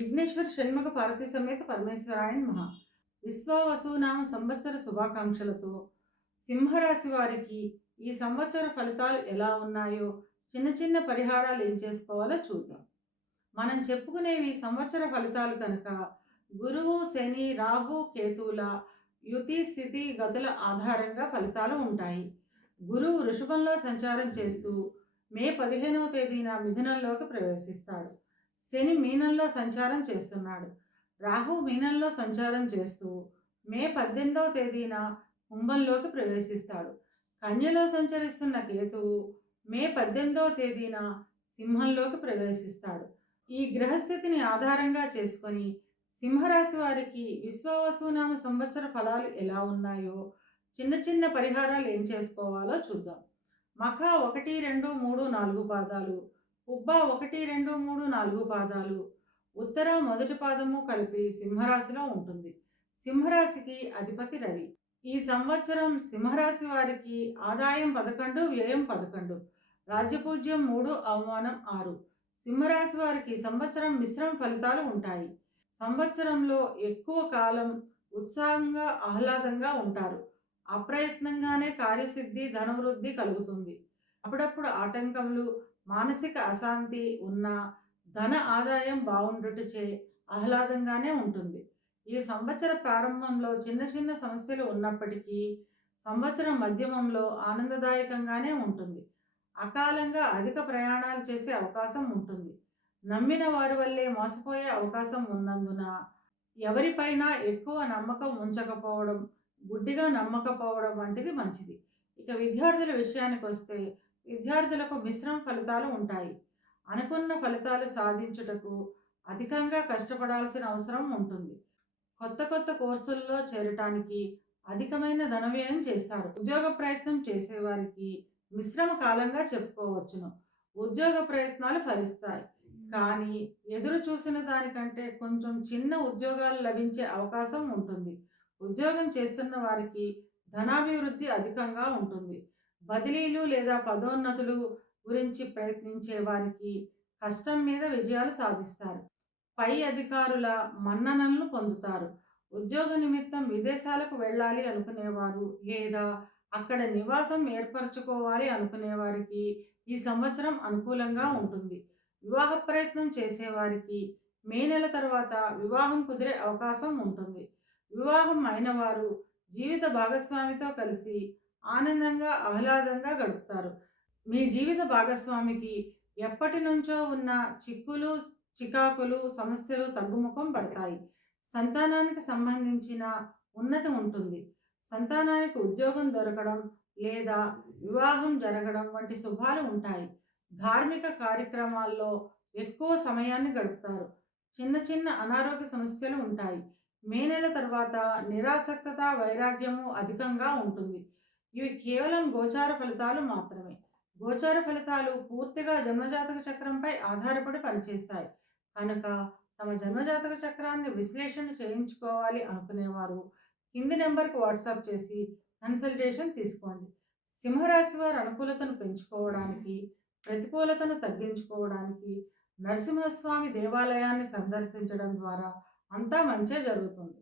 విఘ్నేశ్వర షణ్ముఖ పార్వతీ సమేత పరమేశ్వరాయ నమః. విశ్వావసునామ సంవత్సర శుభాకాంక్షలతో సింహరాశి వారికి ఈ సంవత్సర ఫలితాలు ఎలా ఉన్నాయో, చిన్న చిన్న పరిహారాలు ఏం చేసుకోవాలో చూద్దాం. మనం చెప్పుకునేవి సంవత్సర ఫలితాలు కనుక గురువు, శని, రాహు, కేతువుల యుతి, స్థితి, గతుల ఆధారంగా ఫలితాలు ఉంటాయి. గురువు వృషభంలో సంచారం చేస్తూ మే 15వ తేదీన మిథునంలోకి ప్రవేశిస్తాడు. శని మీనంలో సంచారం చేస్తున్నాడు. రాహు మీనంలో సంచారం చేస్తూ మే 18వ తేదీన కుంభంలోకి ప్రవేశిస్తాడు. కన్యలో సంచరిస్తున్న కేతువు మే 18వ తేదీన సింహంలోకి ప్రవేశిస్తాడు. ఈ గ్రహస్థితిని ఆధారంగా చేసుకొని సింహరాశి వారికి విశ్వావసునామ సంవత్సర ఫలాలు ఎలా ఉన్నాయో, చిన్న చిన్న పరిహారాలు ఏం చేసుకోవాలో చూద్దాం. మఖ 1, 2, 3, 4 పాదాలు, ఉబ్బ 1, 2, 3, 4 పాదాలు, ఉత్తర మొదటి పాదము కలిపి సింహరాశిలో ఉంటుంది. సింహరాశికి అధిపతి రవి. ఈ సంవత్సరం సింహరాశి వారికి ఆదాయం 11, వ్యయం 11, రాజ్యపూజ్యం 3, అవమానం 6. సింహరాశి వారికి సంవత్సరం మిశ్రమ ఫలితాలు ఉంటాయి. సంవత్సరంలో ఎక్కువ కాలం ఉత్సాహంగా ఆహ్లాదంగా ఉంటారు. అప్రయత్నంగానే కార్యసిద్ధి, ధనవృద్ధి కలుగుతుంది. అప్పుడప్పుడు ఆటంకములు, మానసిక అశాంతి ఉన్నా ధన ఆదాయం బాగుండుటచే ఆహ్లాదంగానే ఉంటుంది. ఈ సంవత్సర ప్రారంభంలో చిన్న చిన్న సమస్యలు ఉన్నప్పటికీ సంవత్సరం మధ్యమంలో ఆనందదాయకంగానే ఉంటుంది. అకాలంగా అధిక ప్రయాణాలు చేసే అవకాశం ఉంటుంది. నమ్మిన వారి వల్లే మోసపోయే అవకాశం ఉన్నందున ఎవరిపైనా ఎక్కువ నమ్మకం ఉంచకపోవడం, గుడ్డిగా నమ్మకపోవడం వంటిది మంచిది. ఇక విద్యార్థుల విషయానికి వస్తే విద్యార్థులకు మిశ్రమ ఫలితాలు ఉంటాయి. అనుకున్న ఫలితాలు సాధించుటకు అధికంగా కష్టపడాల్సిన అవసరం ఉంటుంది. కొత్త కొత్త కోర్సుల్లో చేరటానికి అధికమైన ధన వ్యయం చేస్తారు. ఉద్యోగ ప్రయత్నం చేసేవారికి మిశ్రమ కాలంగా చెప్పుకోవచ్చును. ఉద్యోగ ప్రయత్నాలు ఫలిస్తాయి. కానీ ఎదురు చూసిన దానికంటే కొంచెం చిన్న ఉద్యోగాలు లభించే అవకాశం ఉంటుంది. ఉద్యోగం చేస్తున్న వారికి ధనాభివృద్ధి అధికంగా ఉంటుంది. బదిలీలు లేదా పదోన్నతులు గురించి ప్రయత్నించే వారికి కష్టం మీద విజయాలు సాధిస్తారు. పై అధికారుల మన్ననలను పొందుతారు. ఉద్యోగ నిమిత్తం విదేశాలకు వెళ్ళాలి అనుకునేవారు లేదా అక్కడ నివాసం ఏర్పరచుకోవాలి అనుకునేవారికి ఈ సంవత్సరం అనుకూలంగా ఉంటుంది. వివాహ ప్రయత్నం చేసేవారికి మే నెల తర్వాత వివాహం కుదిరే అవకాశం ఉంటుంది. వివాహం అయిన వారు జీవిత భాగస్వామితో కలిసి ఆనందంగా, ఆహ్లాదంగా గడుపుతారు. మీ జీవిత భాగస్వామికి ఎప్పటి నుంచో ఉన్న చిక్కులు, చికాకులు, సమస్యలు తగ్గుముఖం పడతాయి. సంతానానికి సంబంధించిన ఉన్నతి ఉంటుంది. సంతానానికి ఉద్యోగం దొరకడం లేదా వివాహం జరగడం వంటి శుభాలు ఉంటాయి. ధార్మిక కార్యక్రమాల్లో ఎక్కువ సమయాన్ని గడుపుతారు. చిన్న చిన్న అనారోగ్య సమస్యలు ఉంటాయి. మే నెల తర్వాత నిరాసక్తత, వైరాగ్యము అధికంగా ఉంటుంది. ఇవి కేవలం గోచార ఫలితాలు మాత్రమే. గోచార ఫలితాలు పూర్తిగా జన్మజాతక చక్రంపై ఆధారపడి పనిచేస్తాయి. కనుక తమ జన్మజాతక చక్రాన్ని విశ్లేషణ చేయించుకోవాలి అనుకునేవారు కింది నెంబర్కి వాట్సాప్ చేసి కన్సల్టేషన్ తీసుకోండి. సింహరాశి వారి అనుకూలతను పెంచుకోవడానికి, ప్రతికూలతను తగ్గించుకోవడానికి నరసింహస్వామి దేవాలయాన్ని సందర్శించడం ద్వారా అంతా మంచే జరుగుతుంది.